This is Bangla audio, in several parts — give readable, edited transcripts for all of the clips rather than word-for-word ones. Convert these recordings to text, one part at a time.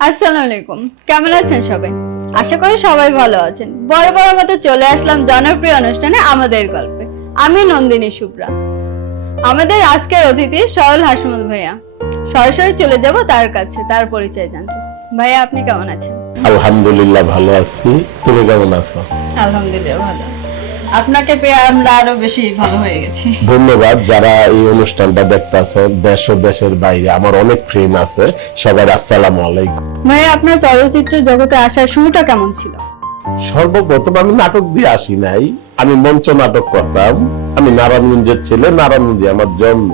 আসসালামু আলাইকুম, কেমন আছেন সবাই? আশা করি সবাই ভালো আছেন। বড় বড় মতো চলে আসলাম জনপ্রিয় অনুষ্ঠানে আমাদের গল্পে। আমি নন্দিনী শুভ্রা। আমাদের আজকের অতিথি সরল হাসমত ভাইয়া। সরাসরি চলে যাব তার কাছে, তার পরিচয় জানতে। ভাইয়া, আপনি কেমন আছেন? আলহামদুলিল্লাহ ভালো আছি। তুমি কেমন আছো? আলহামদুলিল্লাহ ভালো। আপনাকে পেয়ে আমরা আরো বেশি ভালো হয়ে গেছি। ধন্যবাদ যারা এই অনুষ্ঠানটা দেখতেছে, দেশ ও দেশের বাইরে আমার অনেক ফ্রেন্ড আছে, সবার আসসালামু আলাইকুম। ভাইয়া, আপনার চলচ্চিত্র জগতে আসার শুরুটা কেমন ছিল? সর্বপ্রথম আমি নাটক দিয়ে আসি নাই, আমি মঞ্চ নাটক করতাম। আমি নারায়ণগঞ্জের ছেলে, নারায়ণগঞ্জে আমার জন্ম।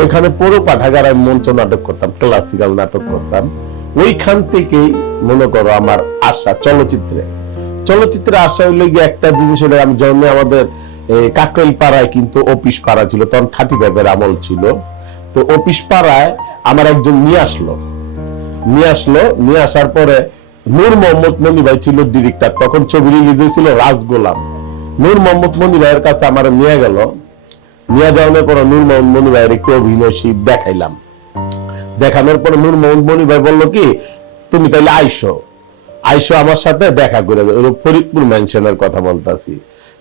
ওইখানে পুরো পাঠাগার আমি মঞ্চ নাটক করতাম, ক্লাসিক্যাল নাটক করতাম। ওইখান থেকেই মনে করো আমার আশা চলচ্চিত্রে আসা হইলে গিয়ে একটা জিনিস হলো, আমি জন্মে আমাদের কাকরাইল পাড়ায় কিন্তু অফিস পাড়া ছিল, তখন 35 আমল ছিল। তো অফিস পাড়ায় আমার একজন নিয়ে আসার পরে নূর মোহাম্মদ মনি ভাই ছিল ডিরেক্টর, তখন ছবি রিলিজ হয়েছিল রাজগোলাম। নূর মোহাম্মদ মনি ভাইয়ের কাছে আমার নিয়ে যাওয়ার পরে নূর মোহাম্মদ মনি ভাইয়ের একটু অভিনয় শীত দেখানোর পরে নূর মোহাম্মদ মনি ভাই বললো কি, তুমি তাহলে আইসো আমার সাথে দেখা করে। ফরিদপুর ম্যানশনের কথা বলতেছি।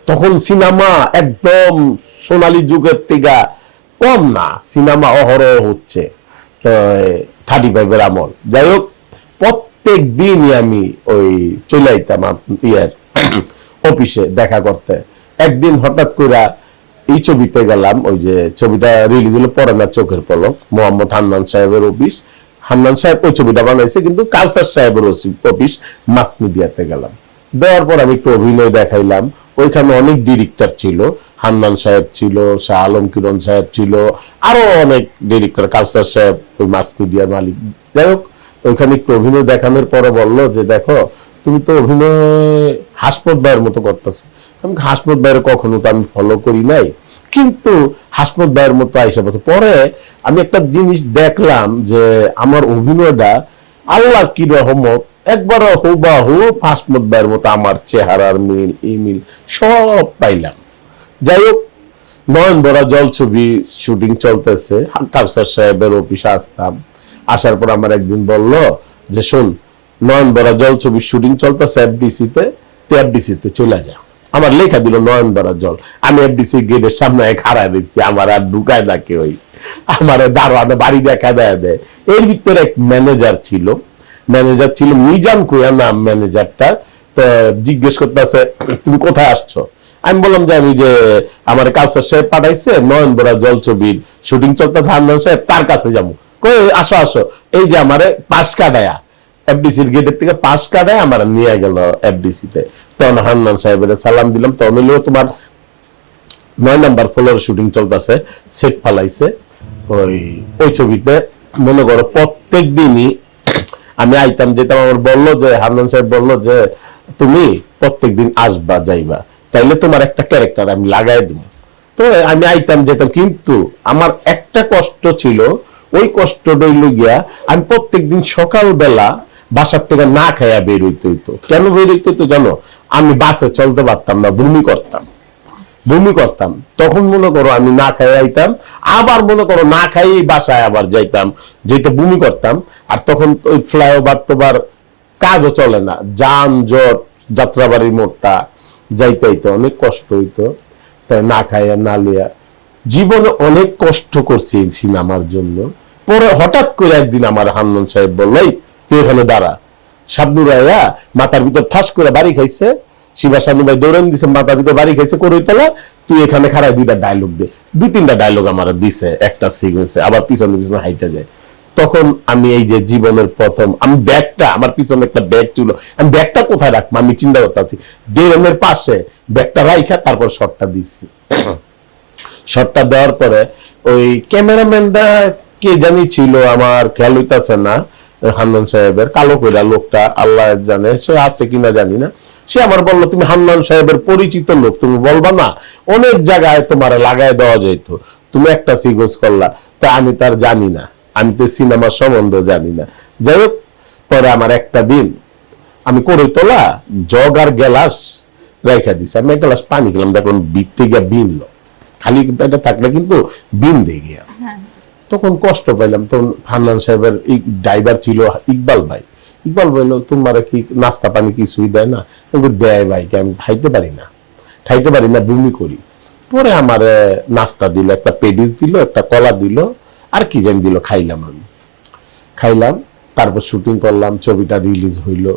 তখন সিনেমা একদম সোনালী যুগের থেকে কম না, সিনেমা অহরহ হচ্ছে। তো 35 আমল, যাই হোক, প্রত্যেক দিনই আমি ওই চলে আইতাম অফিসে দেখা করতে। একদিন হঠাৎ করে এই ছবিতে গেলাম, ওই যে ছবিটা রিলিজ হলো পরে না, চোখের পলক, মোহাম্মদ হান্নান সাহেবের অফিস। হান্নান সাহেব ওই ছবিটা বানাইছে, কিন্তু কাউসার সাহেবের অফিস মাস মিডিয়াতে গেলাম। দেওয়ার পর আমি একটু অভিনয় দেখাইলাম। ওইখানে অনেক ডিরেক্টর ছিল, হান্নান সাহেব ছিল, শাহ আলম কিরণ সাহেব ছিল, আরো অনেক ডিরেক্টর, কাউসার সাহেব ওই মাস মিডিয়ার মালিক। যাই হোক, ওইখানে একটু অভিনয় দেখানোর পরে বললো যে, দেখো তুমি তো অভিনয় হাসমত ভাইয়ের মতো করতেছো। আমি হাসমত ভাইয়ের কখনো তো আমি ফলো করি নাই, কিন্তু হাসমত ভাইয়ের মতো আইসা পরে আমি একটা জিনিস দেখলাম যে আমার অভিনয়টা আল্লাহর কি রহমত, একবার হুবাহু হাসমত ভাইয়ের মতো আমার চেহারার মিল, ইমিল সব পাইলাম। যাই হোক, নয়নবরা জল ছবি শুটিং চলতেছে, কাউসার সাহেবের অফিসে আসতাম। আসার পর আমার একদিন বলল যে, শোন, নয়নবরা জল ছবির শুটিং চলতেছে এফডিসিতে, তুই এফডিসিতে চলে যা। আমার লেখা দিল নয়নবরা জল। আমি এফডিসি গেটের সামনে খাড়ায় দিচ্ছি, আমার আর ঢুকায় না কেউই, আমার দারোয়ানে বাড়ি দেখা দেয়। এর ভিতরে এক ম্যানেজার ছিল মিজান কুয়া নাম ম্যানেজারটা। তো জিজ্ঞেস করতেছে, তুমি কোথায় আসছো? আমি বললাম যে আমি যে আমার কাউসার সাহেব পাঠাইছে, নয়নবরা জল ছবির শুটিং চলতেছে, হান্নান সাহেব তার কাছে যাবো। কই, আসো, এই যে আমারে পাশ কাটায়া এফডিসির গেটের থেকে পাশ কাটায় আমার নিয়ে গেল এফডিসিতে। তখন হান্নান সাহেবের সালাম দিলাম। তখন হইলেও তোমার 9 নাম্বার ফ্লোরে শুটিং চলতেছে, সেট ফালাইছে ওই ছবিতে। মনে করো প্রত্যেক দিনই আমি আইতাম, যেতাম। আমার বললো যে, হান্নান সাহেব বললো যে, তুমি প্রত্যেক দিন আসবা যাইবা, তাইলে তোমার একটা ক্যারেক্টার আমি লাগাই দিব। তো আমি আইতাম যেতাম, কিন্তু আমার একটা কষ্ট ছিল। ওই কষ্টটা হইল গিয়া, আমি প্রত্যেকদিন সকালবেলা বাসার থেকে না খাইয়া বের হইতে হইতো। কেন বের হইতে হইতো জানো? আমি বাসে চলতে পারতাম না, বমি করতাম। তখন মনে করো আমি না খাই আইতাম, আবার মনে করো না খাই বাসায় আবার যাইতাম, যেটা বমি করতাম। আর তখন ওই ফ্লাইওভার টোভার কাজও চলে না, যানজট, যাত্রাবাড়ির মোড়টা যাইতে হইতো, অনেক কষ্ট হইতো। তাই না খাইয়া না লইয়া জীবনে অনেক কষ্ট করছি এই সিনেমার জন্য। পরে হঠাৎ করে একদিন আমার হান্নান সাহেব বললো, তুই এখানে দাঁড়া। শাবনুর আয়া মাথার ভিতর ঠাস করে বাড়ি খাইছে, শিবা শানু ভাই দৌড়ান দিছে, মাথার ভিতর বাড়ি খাইছে করইতলা, তুই এখানে খারাপ 2টা ডায়লগ দে। 2-3টা ডায়লগ আমার দিছে একটা সিকোয়েন্সে, আবার পিছনে হাইটা যায়। তখন আমি এই যে জীবনের প্রথম, আমি ব্যাগটা, আমার পিছনে একটা ব্যাগ ছিল, আমি ব্যাগটা কোথায় রাখবো আমি চিন্তা করতেছি। ড্রেনের পাশে ব্যাগটা রাইখা তারপর শটটা দিছি। শটটা দেওয়ার পরে ওই ক্যামেরাম্যানটা কে জানি ছিল, আমার খেয়াল হইতাছে না, হান্নান সাহেবের কালো কইরা লোকটা, আল্লাহ জানে সে আছে কিনা জানি না। সে আমার বললো, তুমি হান্নান সাহেবের পরিচিত লোক, তুমি বলবা না, অনেক জায়গায় তোমার লাগাই দেওয়া যেত, তুমি একটা সিগোজ করলা। তা আমি তার জানি না, আমি তো সিনেমার সম্বন্ধ জানি না। যাই হোক, পরে আমার একটা দিন আমি করে তোলা জগ আর গ্লাস রেখা দিছি, আমি এক গ্লাস পানি খেলাম, দেখলাম বিতে গিয়া বিনলো, খালি এটা থাকলে কিন্তু বিন দিয়ে গিয়া। তখন কষ্ট পাইলাম। তখন হান্নান সাহেবের ড্রাইভার ছিল ইকবাল ভাই, ইকবাল বললো তোমার কি নাস্তা পানি কিছুই দেয় না? দেয় ভাই, আমি খাইতে পারি না, বমি করি। পরে আমার নাস্তা দিল, একটা পেডিস দিল, একটা কলা দিল, আর কি জানি দিল, খাইলাম। তারপর শুটিং করলাম, ছবিটা রিলিজ হইলো,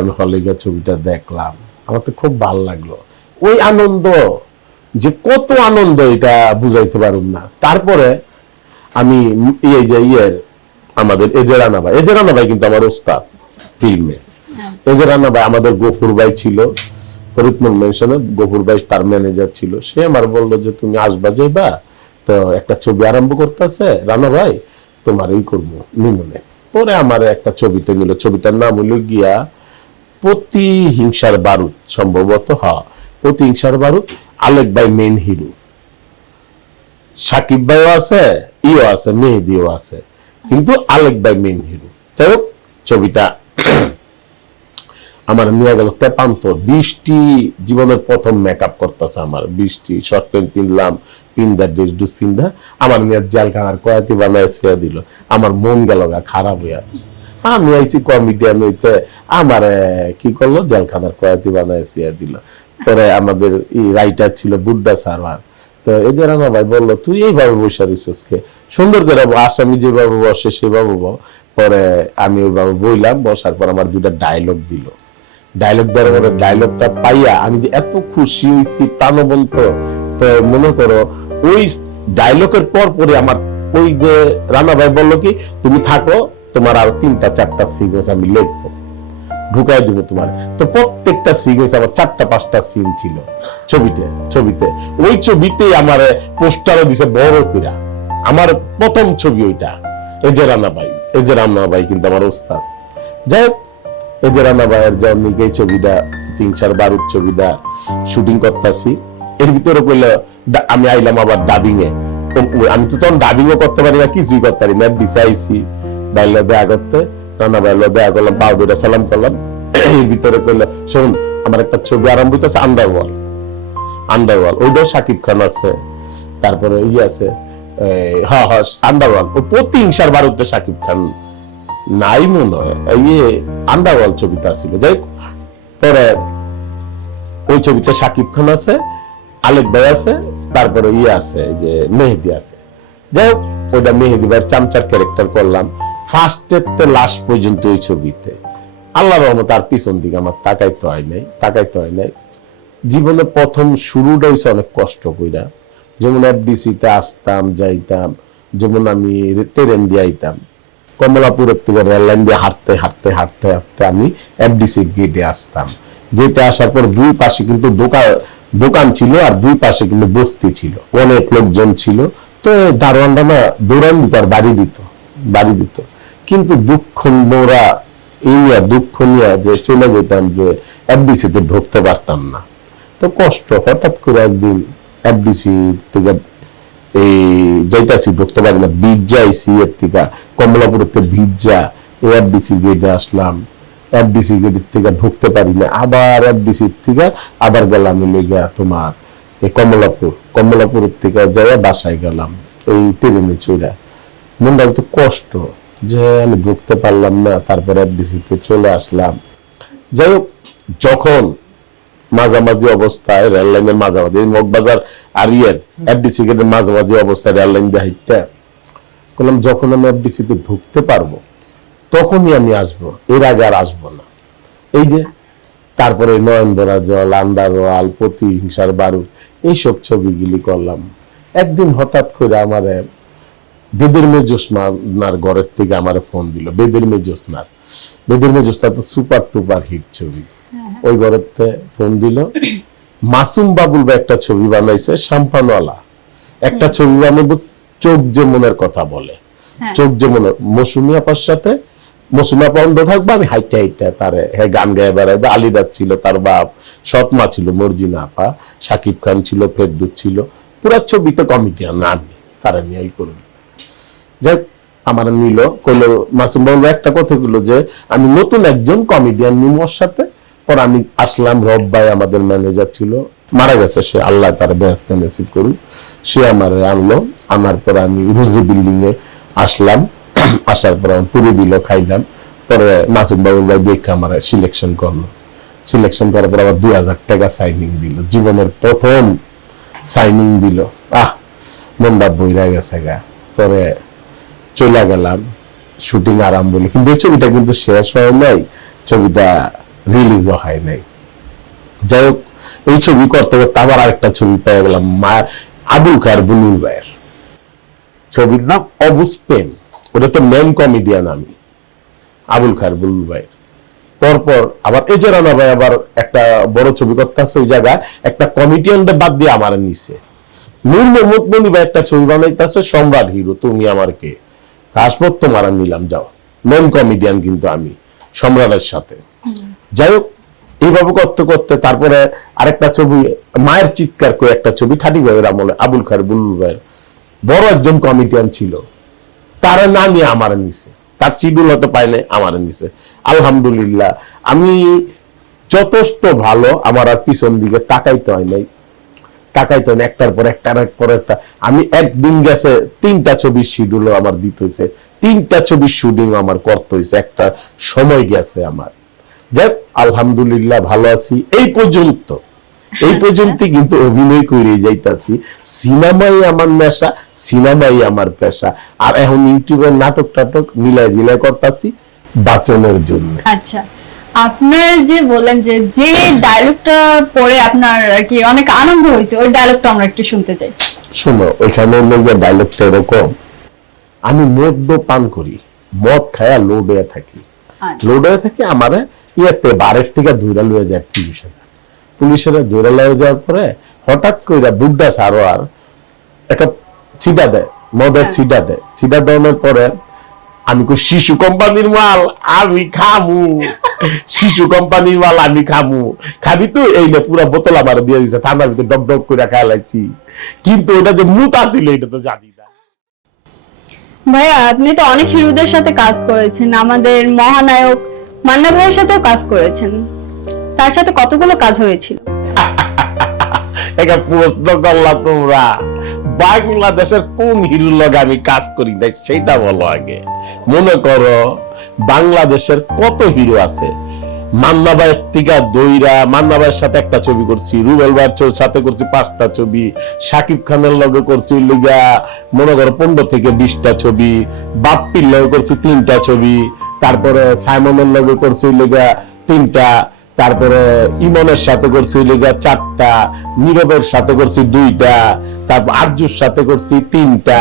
আমি হলে গিয়ে ছবিটা দেখলাম, আমার তো খুব ভালো লাগলো। ওই আনন্দ, যে কত আনন্দ এটা বুঝাইতে পারুম না। তারপরে আমি এই যে আমাদের এজে রানা ভাই কিন্তু আমার ওস্তাদ ফিল্মে। এজে রানা ভাই আমাদের গফুর ভাই ছিল, ফরিদপুর মেনশনে গফুর ভাই তার ম্যানেজার ছিল। সে আমার বললো যে তুমি আসবা, যাইবা তো একটা ছবি আরম্ভ করতেছে রানা ভাই, তোমার এই করবো নিমনে। পরে আমার একটা ছবিতে নিল, ছবিটার নাম হইল গিয়া প্রতিহিংসার বারুদ, সম্ভবত প্রতিহিংসার বারুদ। আলেক ভাই মেইন হিরো, সাকিব ভাইও আছে, আছে, মেহেদিও আছে, কিন্তু আলেক ভাই মেইন হিরো। যাই হোক, ছবিটা আমার নিয়ে গেল তেপান্তর। 20টি জীবনের প্রথম মেকআপ করতেছে আমার, 20টি শর্ট প্যান্ট পিনলাম, ড্রেস পিন্ধা আমার নিয়ে জেলখানার কয়াতি বানায় শুয়ে দিল। আমার মন গেল খারাপ হয়ে। আমি আইছি কমেডিয়ান হইতে, আমার কি করলো, জেলখানার কয়াতি বানায় শুয়ে দিল। পরে আমাদের রাইটার ছিল বুড্ডা সারওয়ার, তো এই যে রানা ভাই বললো তুই এইভাবে বসে রইছিস কে, সুন্দর করে আসামি যেভাবে বসে সেভাবে। পরে আমি ওইভাবে বইলাম, বসার পর আমার 2টা ডায়লগ দিল। ডায়লগ দেওয়ার পরে ডায়লগটা পাইয়া আমি যে এত খুশি হয়েছি, প্রাণবন্ত। তো মনে করো ওই ডায়লগের পর পরে আমার ওই যে রানা ভাই বললো কি তুমি থাকো, তোমার আর 3টা-4টা সিকোয়েন্স আমি লিখবো, ঢুকাই দিব তোমার। তো প্রত্যেকটা সিকোয়েন্স আমার 4টা-5টা সিন ছিল ছবিতে। ওই ছবিতে আমার পোস্টারও দিছে বড় কইরা, আমার প্রথম ছবি ওইটা। এই যে রানা ভাই কিন্তু আমার ওস্তাদ। যাই হোক, এই যে রানা ভাইয়ের জন্মিকে ছবিটা, তিনচার বারুদ ছবিটা শুটিং করতেছি। এর ভিতরে কইলো আমি আইলাম আবার ডাবিং এ। আমি তো তখন ডাবিংও করতে পারি না, কিছুই করতে পারি না। দিশাইছি বাইলে দেখা করতে, রানা ভাইলো দেখা করলাম, পাও দুইটা সালাম করলাম। এর ভিতরে কইলো শোন, আমার একটা ছবি আরম্ভ হইতেছে, আন্ডারওয়ার্ল্ড, ওইটাও শাকিব খান আছে, তারপরে আছে আন্ডারওয়ার্ল্ড। ও প্রতিহিংসার বারুদে শাকিব খান নাই মনে হয়, আন্ডারওয়ার্ল্ড ছবিটা ছিল। যাই হোক, পরে ওই ছবিতে শাকিব খান আছে, আলেক ভাই আছে, তারপরে আছে যে মেহেদি আছে। যাই হোক, ওইটা মেহেদি ভাইয়ের চামচার ক্যারেক্টার করলাম ফার্স্ট থেকে লাস্ট পর্যন্ত ওই ছবিতে। আল্লাহর রহমতে আর পিছন দিকে আমার তাকাইতে হয় নাই। জীবনে প্রথম শুরুটা হয়েছে অনেক কষ্ট কইরা। যেমন এফডিসিতে আসতাম যাইতাম, যেমন আমি ট্রেন দিয়ে আইতাম কমলাপুরের থেকে রেল লাইন দিয়ে হাঁটতে আমি এফডিসি গেটে আসতাম। গেটে আসার পর 2 পাশে কিন্তু দোকান ছিল, আর 2 পাশে কিন্তু বস্তি ছিল, অনেক লোকজন ছিল। তো দারোয়ানটা না দৌড়ান দিত আর বাড়ি দিত। কিন্তু দুঃখ নিয়ে যে চলে যেতাম, যে এফডিসিতে ঢুকতে পারতাম না। তো কষ্ট, হঠাৎ করে একদিন এফডিসি থেকে যাইতাছি, ঢুকতে পারি না, ভিজাইছি এর থেকে কমলাপুরের থেকে এফডিসি গেটে আসলাম, এফডিসি গেটের থেকে ঢুকতে পারি না, আবার এফডিসি থেকে আবার গেলাম তোমার এই কমলাপুরের থেকে যাইয়া বাসায় গেলাম এই ট্রেনে চড়া। মনটা তো কষ্ট যে আমি ঢুকতে পারলাম না, তারপর এফডিসি তে চলে আসলাম। যাই হোক, যখন মাঝামাঝি অবস্থায় রেল লাইনের মাঝামাঝি মগবাজার আর এফডিসি গেটের মাঝামাঝি অবস্থায় রেল লাইন দিয়ে হাইটটা বললাম, যখন আমি এফডিসি তে ঢুকতে পারবো তখনই আমি আসবো, এর আগে আর আসবো না। এই যে তারপরে নয়নবরা জল, আন্ডারওয়ার্ল্ড, প্রতিহিংসার বারুদ, এইসব ছবিগুলি করলাম। একদিন হঠাৎ করে আমার বেদের মেয়ে জ্যোৎস্নার ঘরের থেকে আমার ফোন দিল। বেদের মেয়ে জ্যোৎস্না তো সুপার টুপার হিট ছবি। ওই ঘরের ফোন দিল, মাসুম বাবুল বা একটা ছবি বানাইছে, শাম্পানওয়ালা একটা ছবি বানাবো, চোখ যে মনের কথা বলে, চোখ যে মনের, মৌসুমী আপার সাথে, মৌসুমী আপা অন্ধ থাকবে, আমি হাইটা তারে গান গায়ে বেড়াইবে। আলিদার ছিল তার বাপ, সৎমা ছিল মর্জিনা আপা, সাকিব খান ছিল, ফেরদৌস ছিল, পুরা ছবিতে কমেডিয়ান আমি, তারা নিয়েই করুন। যাই আমার নিল, কইলো মাসুম বাবুল একটা কথা বললো যে আমি নতুন একজন কমেডিয়ান নিব ওর সাথে। পর আমি আসলাম, রব ভাই আমাদের ম্যানেজার ছিল, মারা গেছে সে, আল্লাহ তার বেহেশতে নসিব করুন। সে আমার আনলো, আনার পর আমি রুজি বিল্ডিং এ আসলাম। আসার পর পুরি দিল, খাইলাম। পরে মাসুম বাবুর ভাই দেখে আমার সিলেকশন করলো, সিলেকশন করার পর আবার 2000 টাকা সাইনিং দিল, জীবনের প্রথম সাইনিং দিল। মনটা বইরা গেছে গা। পরে চলে গেলাম, শুটিং আরাম বলে, কিন্তু এই ছবিটা কিন্তু শেষ হয় নাই, ছবিটা রিলিজও হয় নাই। যাই হোক, এই ছবি করতে করতে আবার আরেকটা ছবি পেয়ে গেলাম আবুল খায়ের বুলবুল ভাইয়ের, ছবির নাম অবুজ প্রেম। ওটা তো মেন কমেডিয়ান আমি, আবুল খায়ের বুলবুল ভাইয়ের। পরপর আবার এই যে রানা ভাই আবার একটা বড় ছবি করতে আসছে, ওই জায়গায় একটা কমেডিয়ানদের বাদ দিয়ে আমার নিছে। নূর মোহাম্মদ মনি ভাই একটা ছবি বানাইতেছে, সম্রাট হিরো তুমি আমার কে, কাশমত তোমার নিলাম, যাও। মেন কমেডিয়ান কিন্তু আমি সম্রাটের সাথে। যাই হোক, এইভাবে করতে করতে তারপরে আরেকটা ছবি মায়ের চিৎকার করে একটা ছবি 30 ভাইয়ের আমলে, আবুল খায়ের বুলবুল ভাইয়ের বড় একজন কমেডিয়ান ছিল, তারা না নিয়ে আমার নিছে, তার শিডিউল হতে পাইলে আমার নিছে। আলহামদুলিল্লাহ, আমি যথেষ্ট ভালো, আমার আর পিছন দিকে তাকাইতে হয় নাই, তাকাইতে হয় না, একটার পর একটা, এক পর একটা। আমি একদিন গেছে 3টা ছবির শিডিউলও আমার দিতে হয়েছে, 3টা ছবির শুটিং আমার করতে হয়েছে, একটা সময় গেছে আমার। যাক, আলহামদুলিল্লাহ ভালো আছি এই পর্যন্ত। এই পর্যন্ত কিন্তু অভিনয় করে যাইতাছি, সিনেমাই আমার নেশা, সিনেমাই আমার পেশা। আর এখন ইউটিউবের নাটক টাটক মিলাই জিলাই করতেছি বাঁচনের জন্য। আচ্ছা, আপনার যে বলেন যে যে ডায়লগটা পড়ে আপনার আর কি অনেক আনন্দ হয়েছে, ওই ডায়লগটা আমরা একটু শুনতে চাই। শোনো, ওইখানে ডায়লগটা এরকম, আমি মদ পান করি, মদ খায়া লোড হয়ে থাকি, লোড হয়ে থাকি, আমার ইয়েতে বারের থেকে ধুইরা লয়ে যায় পুলিশেরা ধরে লয়ে যাওয়ার পরে হঠাৎ করে বুড্ডা সারোয়ার একটা ছিটা দেয়, মদের ছিটা দেয়, ছিটা দেওয়ার পরে আমি কই শিশু কোম্পানির মাল আমি খামু, শিশু কোম্পানির মাল আমি খামু, খাবি তো? এই না পুরো বোতল আমার দিয়ে দিছে, ঠান্ডার ভিতরে ডক ডক করে খাওয়া লাগছি, কিন্তু ওটা যে মুতা ছিল এটা তো জানি না। ভাইয়া, আপনি তো অনেক হিরোদের সাথে কাজ করেছেন, আমাদের মহানায়ক মান্না ভাইয়ের সাথেও কাজ করেছেন, তার সাথে কতগুলো কাজ হয়েছিল? একটা প্রশ্ন করলা তোমরা, বাংলাদেশের কোন হিরোর লগে আমি কাজ করি নাই সেটা বলো আগে। মনে করো বাংলাদেশের কত হিরো আছে, মান্না ভাইয়ের থেকে দইরা, মান্না ভাইয়ের সাথে একটা ছবি করছি, রুবেল ভাইয়ের সাথে করছি 5টা ছবি, শাকিব খানের লগে করছি লিগা মনে করো 15 থেকে 20টা ছবি, বাপ্পির লগে করছি 3টা ছবি, তারপরে সাইমনের লগে করছি লিগা 3টা, তারপরে ইমনের সাথে করছি লিগা 4টা, নীরবের সাথে করছি 2টা, তারপর আরজুর সাথে করছি 3টা,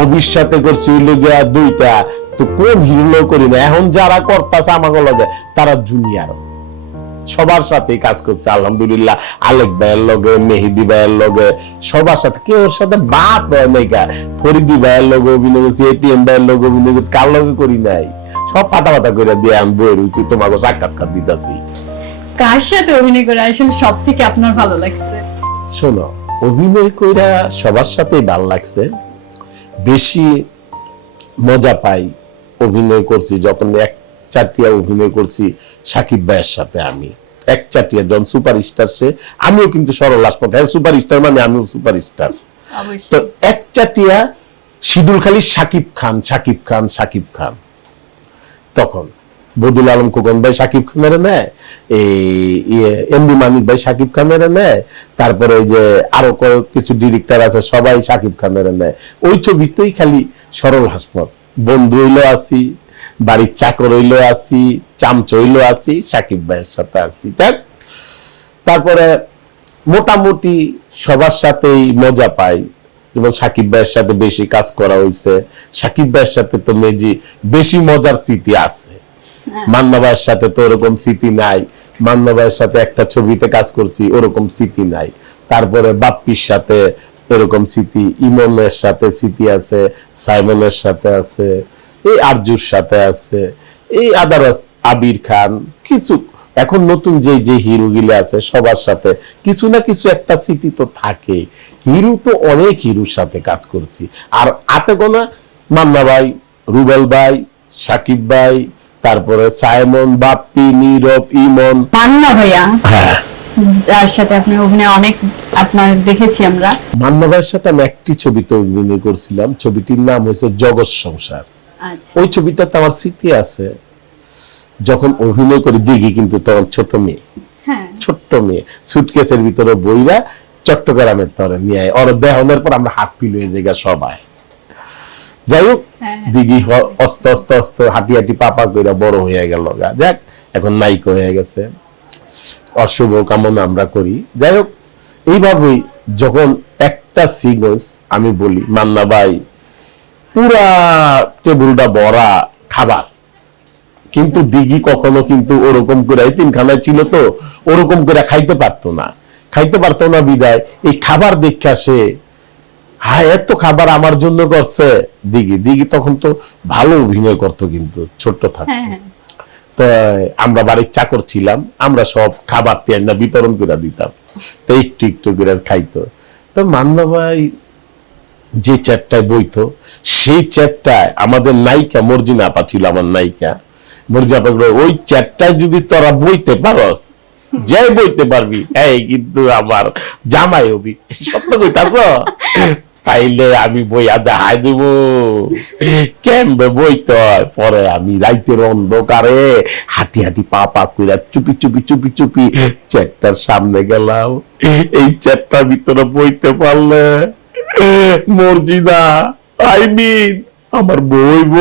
অভির সাথে করছি লিগা 2টা। তো কোন হিরো করি না, এখন যারা করতেছে আমাকে লগে তারা জুনিয়র, সবার সাথে কাজ করছে আলহামদুলিল্লাহ। আলেক ভাইয়ের লগে, মেহেদি ভাইয়ের লগে, সবার সাথে, কেউ ওর সাথে বাদ হয় নাই। ফরিদি ভাইয়ের লগে অভিনয় করছি, এটিএম ভাইয়ের লগে অভিনয় করছি, কার লগে করি নাই, সব পাতা পাতা করে দিয়ে আমি বই রুচি তোমাকে সাক্ষাৎকার দিতেছি। কার সাথে অভিনয় করে আসলে সব থেকে আপনার ভালো লাগছে? শোনো, অভিনয় কইরা সবার সাথেই ভালো লাগছে, বেশি মজা পাই অভিনয় করছি যখন একচাটিয়া অভিনয় করছি সাকিব ভাইয়ের সাথে। আমি একচাটিয়া যখন সুপারস্টার, সে আমিও কিন্তু সরল হাসপাত, হ্যাঁ সুপারস্টার মানে আমিও সুপারস্টার। তো একচাটিয়া শিডিউল খালি সাকিব খান, সাকিব খান, সাকিব খান। তখন বদিল আলম খোকন ভাই সাকিব খানের নেয়, এমডি মানিক ভাই সাকিব খানের নেয়, তারপরে এই যে আরো কিছু ডিরেক্টর আছে সবাই সাকিব খানের নেয়। ওই ছবিতেই খালি সরল হাসপাত, বন্ধু হইলো আছি, বাড়ির চাকর হইলো আছি, চামচ হইলো আছি, সাকিব ভাইয়ের সাথে আছি। তারপরে মোটামুটি সবার সাথেই মজা পাই, যেমন সাকিব ভাইয়ের সাথে বেশি কাজ করা হয়েছে, সাকিব ভাইয়ের সাথে তো মেজি বেশি মজার স্মৃতি আছে, মান্না ভাইয়ের সাথে তো ওরকম স্মৃতি নাই, মান্না ভাইয়ের সাথে একটা ছবিতে কাজ করছি ওরকম স্মৃতি নাই। তারপরে বাপ্পির সাথে এরকম স্মৃতি, ইমনের সাথে স্মৃতি আছে, সাইমনের সাথে আছে, এই আরজুর সাথে আছে, এই আদারস আবির খান, কিছু এখন নতুন যে যে হিরো গুলো আছে সবার সাথে কিছু না কিছু একটা স্মৃতি তো থাকে। হিরো তো অনেক হিরোর সাথে কাজ করছি, আর হাতে গোনা মান্না ভাই, রুবেল ভাই, সাকিব ভাই, তারপরে সাইমন, বাপ্পি, নীরব, ইমন, মান্না ভাইয়া, হ্যাঁ যার সাথে আপনি অভিনয় অনেক আপনার দেখেছি আমরা। মান্না ভাইয়ের সাথে আমি একটি ছবিতে অভিনয় করছিলাম, ছবিটির নাম হয়েছে জগৎ সংসার। ওই ছবিটাতে আমার স্মৃতি আছে, যখন অভিনয় করে দিঘি কিন্তু তখন ছোট মেয়ে, হ্যাঁ ছোট্ট মেয়ে সুটকেসের ভিতরে বইরা চট্টগ্রামের তরে নিয়ে আয় ওর দেহনের পর আমরা হাত পিল হয়ে জায়গা সবাই। যাই হোক হ্যাঁ। দিঘি অস্তে আস্তে আস্তে হাঁটি হাঁটি পাপা কইরা বড় হয়ে গেল গা, যাক এখন নায়িকা হয়ে গেছে, অশুভ কামনা আমরা করি। যাই হোক এইভাবেই যখন একটা সিগন্স আমি বলি মান্না ভাই পুরা টেবিলটা ভরা খাবার, কিন্তু দিঘি কখনো কিন্তু ওরকম করে তিনখানায় ছিল তো ওরকম করে খাইতে পারতো না বিদায় এই খাবার দেখা সে হ্যাঁ এত খাবার আমার জন্য করছে। দিঘি তখন তো ভালো অভিনয় করতো কিন্তু ছোট্ট থাকতো, হ্যাঁ হ্যাঁ তো আমরা বাড়ির চাকর ছিলাম, আমরা সব খাবার টিয়ান্না বিতরণ করে দিতাম, তো একটু একটু করে খাইতো। তো মান্না ভাই যে চ্যাটটায় বইতো সেই চ্যাটটায় আমাদের নায়িকা মর্জিনা আপা ছিল, আমার নায়িকা মর্জিনা আপা ওই চ্যাটটায় যদি তোরা বইতে পারস যাই বইতে পারবি এই কিন্তু আমার জামাই হবি, সত্য কইতাছ, তাইলে আমি বইয়া দেখাই দেব কেমবে বইতে হয়। পরে আমি রাইতের অন্ধকারে হাঁটি হাঁটি পা পা কইরা চুপি চুপি চুপি চুপি চ্যাটটার সামনে গেলাম, এই চ্যাটটার ভিতরে বইতে পারলে মর্জিনা আই মিন আমার বইব,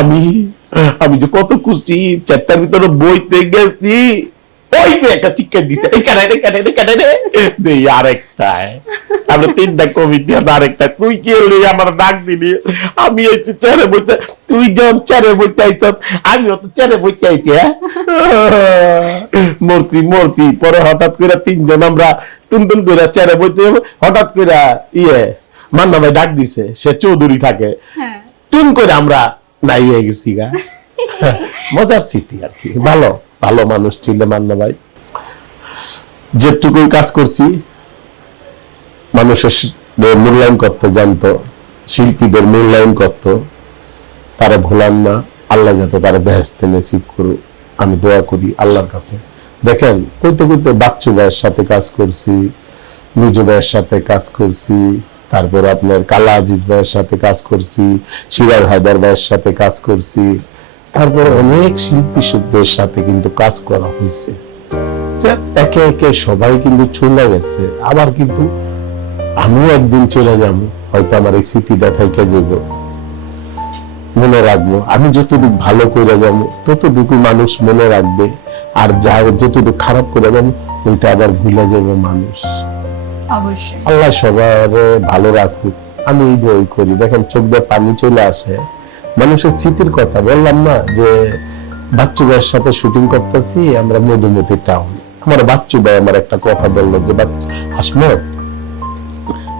আমি আমি যে কত খুশি চ্যাটটার ভিতরে বইতে গেছি। ওই যে একটা চিকেন দিতে আরেকটায় আমরা তিনটা কমিটি আরেকটা তুই কি হলি আমার ডাক দিলি, আমি হচ্ছে চেয়ারে বইতে, তুই যখন চেয়ারে বইতে আইত আমিও তো চেয়ারে বইতে আইছি। মরছি পরে হঠাৎ করে তিনজন আমরা টুনটুন করে চেয়ারে বইতে হঠাৎ করে মান্না ভাই ডাক দিছে, সে চৌধুরী থাকে, টুন করে আমরা নাই হয়ে গেছি গা। মজার স্মৃতি আর কি, ভালো ভালো মানুষ ছিল মান্না ভাই। যেটুকুই কাজ করছি মানুষের মূল্যায়ন করতে জানতো, শিল্পীদের মূল্যায়ন করত, তারা ভোলান না। আল্লাহ যাতে তারা বেহেশতে নসিব করুক আমি দোয়া করি আল্লাহর কাছে। দেখেন কইতে কইতে বাচ্চু ভাইয়ের সাথে কাজ করছি, মিজু ভাইয়ের সাথে কাজ করছি, তারপর আপনার কালা আজিজ ভাইয়ের সাথে কাজ করছি, সিরাজ হায়দার ভাইয়ের সাথে কাজ করছি, তারপর অনেক শিল্পীদের সাথে কিন্তু কাজ করা হয়েছে। একে একে সবাই কিন্তু চলে গেছে, আবার কিন্তু আমিও একদিন চলে যাব, হয়তো আমার এই স্মৃতিটা থেকে যাব, মনে রাখবো। আমি যতটুকু ভালো করে যাবো ততটুকু মানুষ মনে রাখবে, আর যা যতটুকু খারাপ করে যাবো ওইটা আবার ভুলে যাবে মানুষ। অবশ্যই আল্লাহ সবার ভালো রাখুক। আমি এই বই করি, দেখেন চোখ দিয়ে পানি চলে আসে মানুষের স্মৃতির কথা। বললাম না যে বাচ্চু ভাইয়ের সাথে শুটিং করতেছি আমরা মধুমতি টাউন, আমার বাচ্চু ভাই আমার একটা কথা বললো যে হাসমত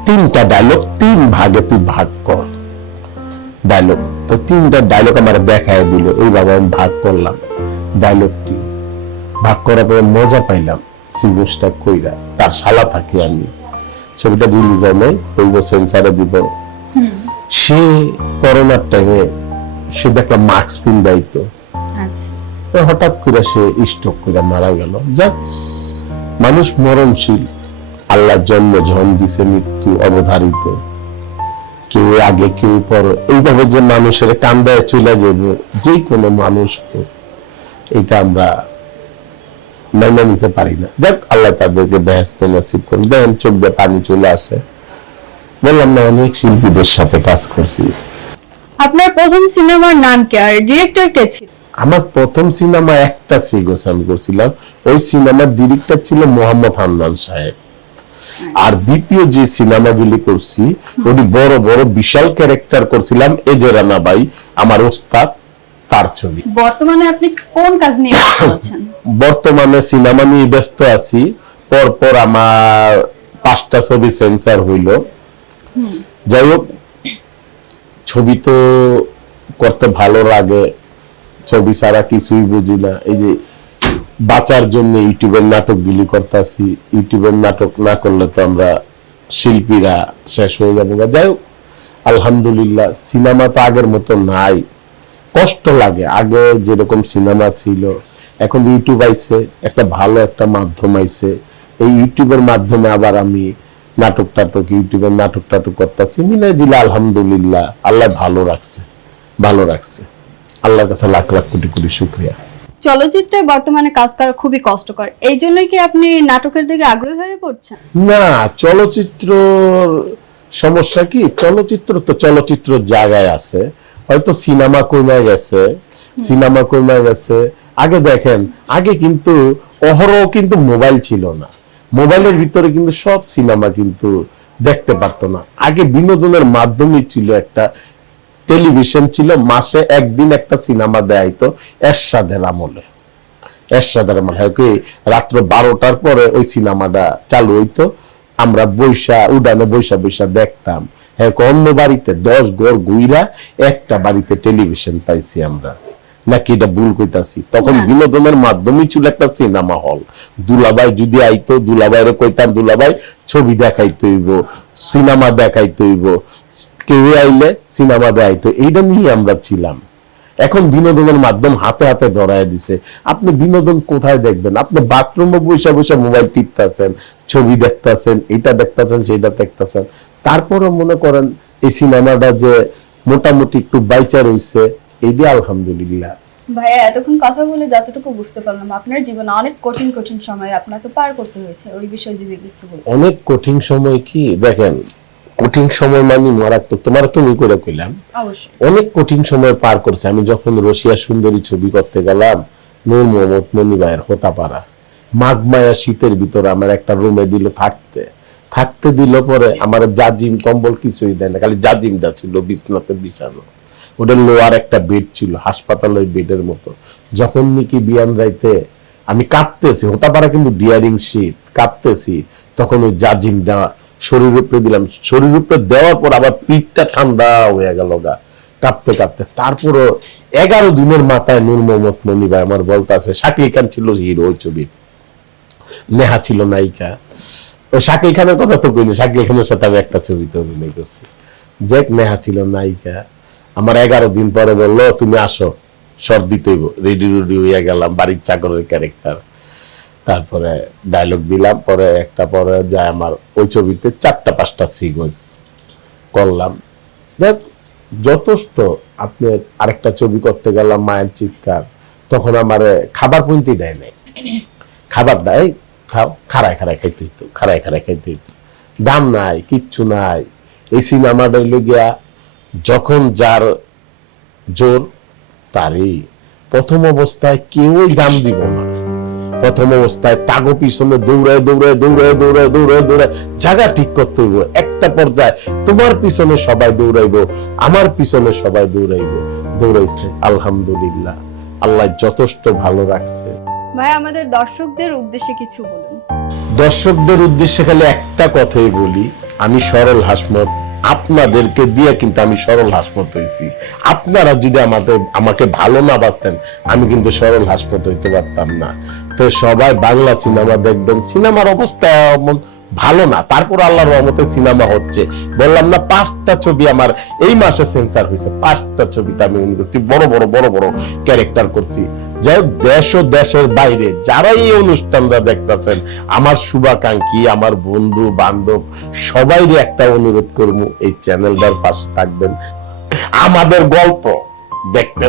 তিনটা ডায়লগ তিন ভাগে তুই ভাগ কর ডায়লগ, তো তিনটা ডায়লগ আমার দেখায় দিল, এইভাবে আমি ভাগ করলাম ডায়লগটি। ভাগ করার পরে মজা পাইলাম, সিগনেসটা কইরা তার শালা থাকি আমি, ছবিটা রিলিজ হয় নাই, কইব সেন্সারে দিব। সে করোনার টাইমে সে দেখলাম মাস্ক পিন্দাইতো, হঠাৎ করে সে স্ট্রোক করে মারা গেল। যাক মানুষ মরণশীল, আল্লাহ জন্ম ঝন দিছে, মৃত্যু অবধারিত, কেউ আগে কেউ পর, এইভাবে যে মানুষের কান্দায় চলে যাবে যে কোনো মানুষ, এটা আমরা মেনে নিতে পারি না। যাক আল্লাহ তাদেরকে বেহেশতে নসিব করুন। দেখেন চোখ দিয়ে পানি চলে আসে। বললাম না অনেক শিল্পীদের সাথে কাজ করছি। আপনার প্রথম সিনেমার নাম কি আর ডিরেক্টর কে ছিল? আমার প্রথম সিনেমা একটা সিগোস আমি করছিলাম, ওই সিনেমার ডিরেক্টর ছিল মোহাম্মদ হান্নান সাহেব। আর দ্বিতীয় যে সিনেমাগুলি করছি ওটি বড় বড় বিশাল ক্যারেক্টার করছিলাম, এজেরানা ভাই আমার ওস্তাদ, তার ছবি। বর্তমানে আপনি কোন কাজ নিয়ে ব্যস্ত আছেন? বর্তমানে সিনেমা নিয়ে ব্যস্ত আছি, পরপর আমার 5টা ছবি সেন্সার হইল। যাই হোক ছবি তো করতে ভালো লাগে, ছবি ছাড়া কিছুই বুঝি না। এই যে বাঁচার জন্য ইউটিউবের নাটকগুলি করতেছি, ইউটিউবের নাটক না করলে তো আমরা শিল্পীরা শেষ হয়ে যাবো। যাই হোক আলহামদুলিল্লাহ সিনেমা তো আগের মতো নাই, কষ্ট লাগে। আগে যেরকম সিনেমা ছিল, এখন ইউটিউব আইছে, একটা ভালো একটা মাধ্যম আইছে, এই ইউটিউবের মাধ্যমে আবার আমি নাটক ইউটিউবের নাটক করতেছি, মিলে দিলে আলহামদুলিল্লাহ আল্লাহ ভালো রাখছে। আল্লাহর কাছে লাখ লাখ কোটি কোটি শুকরিয়া। চলচ্চিত্রে বর্তমানে কাজ করা খুবই কষ্টকর, এই জন্যই কি আপনি নাটকের দিকে আগ্রহী হয়ে পড়ছেন? না, চলচ্চিত্র সমস্যা কি, চলচ্চিত্র তো চলচ্চিত্র জায়গায় আছে, হয়তো সিনেমা কমে গেছে। আগে দেখেন, আগে কিন্তু অহরহ কিন্তু মোবাইল ছিল না, মোবাইলের ভিতরে কিন্তু সব সিনেমা কিন্তু দেখতে পারতো না। আগে বিনোদনের মাধ্যমই ছিল একটা টেলিভিশন ছিল, মাসে একদিন একটা সিনেমা দেখাইতো এরশাদের আমলে। হ্যাঁ কি রাত্র 12টার পরে ওই সিনেমাটা চালু হইতো, আমরা উডানে বৈশা দেখতাম। হ্যাঁ, অন্য বাড়িতে 10 ঘর ঘুইরা একটা বাড়িতে টেলিভিশন পাইছি আমরা, নাকি এটা ভুল কইতাছি? তখন বিনোদনের মাধ্যমই ছিল একটা সিনেমা হল। দুলাভাই যদি আইতো, দুলাভাইরে কইতাম দুলাভাই ছবি দেখাইতে হইব, সিনেমা দেখাইতে হইব, কেউ আইলে সিনেমা দেখাইতো, এইটা নিয়ে আমরা ছিলাম। এখন বিনোদনের মাধ্যম হাতে হাতে ধরায় দিছে। আপনি বিনোদন কোথায় দেখবেন? আপনি বাথরুমে বসে মোবাইল টিপতেছেন, ছবি দেখতেছেন, এটা দেখতেছেন, সেটা দেখতেছেন। তারপরে মনে করেন এই সিনেমাটা যে মোটামুটি একটু বাইচা রইছে, এইটা আলহামদুলিল্লাহ। ভাইয়া, এতক্ষণ কথা বলে যতটুকু বুঝতে পারলাম আপনার জীবনে অনেক কঠিন কঠিন সময় আপনাকে পার করতে হয়েছে, ওই বিষয়ে যদি কিছু বলেন। অনেক কঠিন সময় কি দেখেন, কঠিন সময় মানে মারাত্মক, তোমার তুমি করে কইলাম অবশ্যই অনেক কঠিন সময় পার করছে। আমি যখন রশিয়া সুন্দরী ছবি করতে গেলাম, নূর মোহাম্মদ মনি ভাইয়ের হোতাপাড়া, মাঘ মায়া শীতের ভিতরে আমার একটা রুমে দিল থাকতে দিল, পরে আমার জাজিম কম্বল কিছুই দেয় না, খালি জাজিমটা ছিল বিছনাতে বিছানো, ওটা লোয়ার একটা বেড ছিল, হাসপাতালের বেডের মতো। যখন নাকি বিয়ান রাইতে আমি কাঁপতেছি, হোতাপাড়া কিন্তু ডিয়ারিং শীত, কাঁপতেছি, তখন ওই জাজিমটা শরীর উপরে দিলাম, শরীর উপরে দেওয়ার পর আবার পিঠটা ঠান্ডা হয়ে গেল গা, কাঁপতে কাঁপতে। তারপরও 11 দিনের মাথায় নূর মোহাম্মদ মনি ভাই আমার বলতে আছে, শাকিল খান ছিল হিরো ওই ছবির, নেহা ছিল নায়িকা। ওই শাকিল খানের কথা তো কইনি, শাকিল খানের সাথে আমি একটা ছবিতে অভিনয় করছি, যে নেহা ছিল নায়িকা। আমার 11 দিন পরে বললো তুমি আসো, শর্ট দিতে হইব, রেডি হয়ে গেলাম, বাড়ির চাকরের ক্যারেক্টার। তারপরে ডায়লগ দিলাম, পরে যায় আমার ওই ছবিতে 4-5টা সিকোয়েন্স করলাম। দেখ যথেষ্ট। আপনি আরেকটা ছবি করতে গেলাম মায়ের চিৎকার, তখন আমার খাবার পর্যন্ত দেয় নাই, খাবারটা এই খাও, খাড়ায় খাইতে হইতো, দাম নাই, কিচ্ছু নাই। এই সিনেমাটা হইল গিয়া যখন যার জোর তারই। প্রথম অবস্থায় কেউই দাম দিব না, প্রথম অবস্থায় তাগো পিছনে দৌড়ায় জায়গা ঠিক করতে হইব। একটা পর্যায়ে তোমার পিছনে সবাই দৌড়াইবো, আমার পিছনে সবাই দৌড়াইছে। আলহামদুলিল্লাহ, আল্লাহ যথেষ্ট ভালো রাখছে। ভাই, আমাদের দর্শকদের উদ্দেশ্যে কিছু বলুন। দর্শকদের উদ্দেশ্যে খালি একটা কথাই বলি, আমি সরল হাসমত, আপনাদেরকে দিয়ে কিন্তু আমি সরল হাসমত হয়েছি। আপনারা যদি আমাকে ভালো না বাসতেন, আমি কিন্তু সরল হাসমত হইতে পারতাম না। তো সবাই বাংলা সিনেমা দেখবেন, সিনেমার অবস্থা এমন ভালো না, তারপর আল্লাহর রহমতে সিনেমা হচ্ছে। বললাম না 5টা ছবি আমার এই মাসে সেন্সার হয়েছে, 5টা ছবিতে আমি করছি, বড় বড় ক্যারেক্টার করছি। যাই হোক, দেশ ও দেশের বাইরে যারা এই অনুষ্ঠানটা দেখতেছেন, আমার শুভাকাঙ্ক্ষী, আমার বন্ধু বান্ধব সবাইরই একটা অনুরোধ করবো, এই চ্যানেলটার পাশে থাকবেন। আমাদের গল্প দেখতে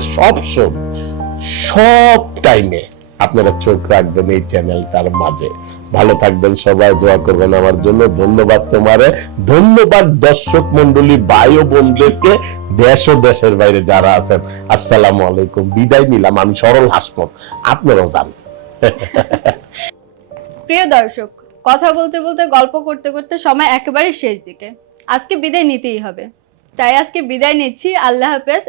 সব টাইমে আপনারা চোখ রাখবেন এই চ্যানেলটার মাঝে। ভালো থাকবেন সবাই, দোয়া করবেন আমার জন্য। ধন্যবাদ তোমারে, ধন্যবাদ দর্শক মন্ডলী, ভাই ও বোনদেরকে, দেশ ও দেশের বাইরে যারা আছেন। আসসালামু আলাইকুম, বিদায় নিলাম। আমি সরল হাসমত, আপনারাও যান। প্রিয় দর্শক, কথা বলতে বলতে গল্প করতে করতে সময় একেবারে শেষ দিকে, আজকে বিদায় নিতেই হবে, তাই আজকে বিদায় নিচ্ছি। আল্লাহ হাফেজ।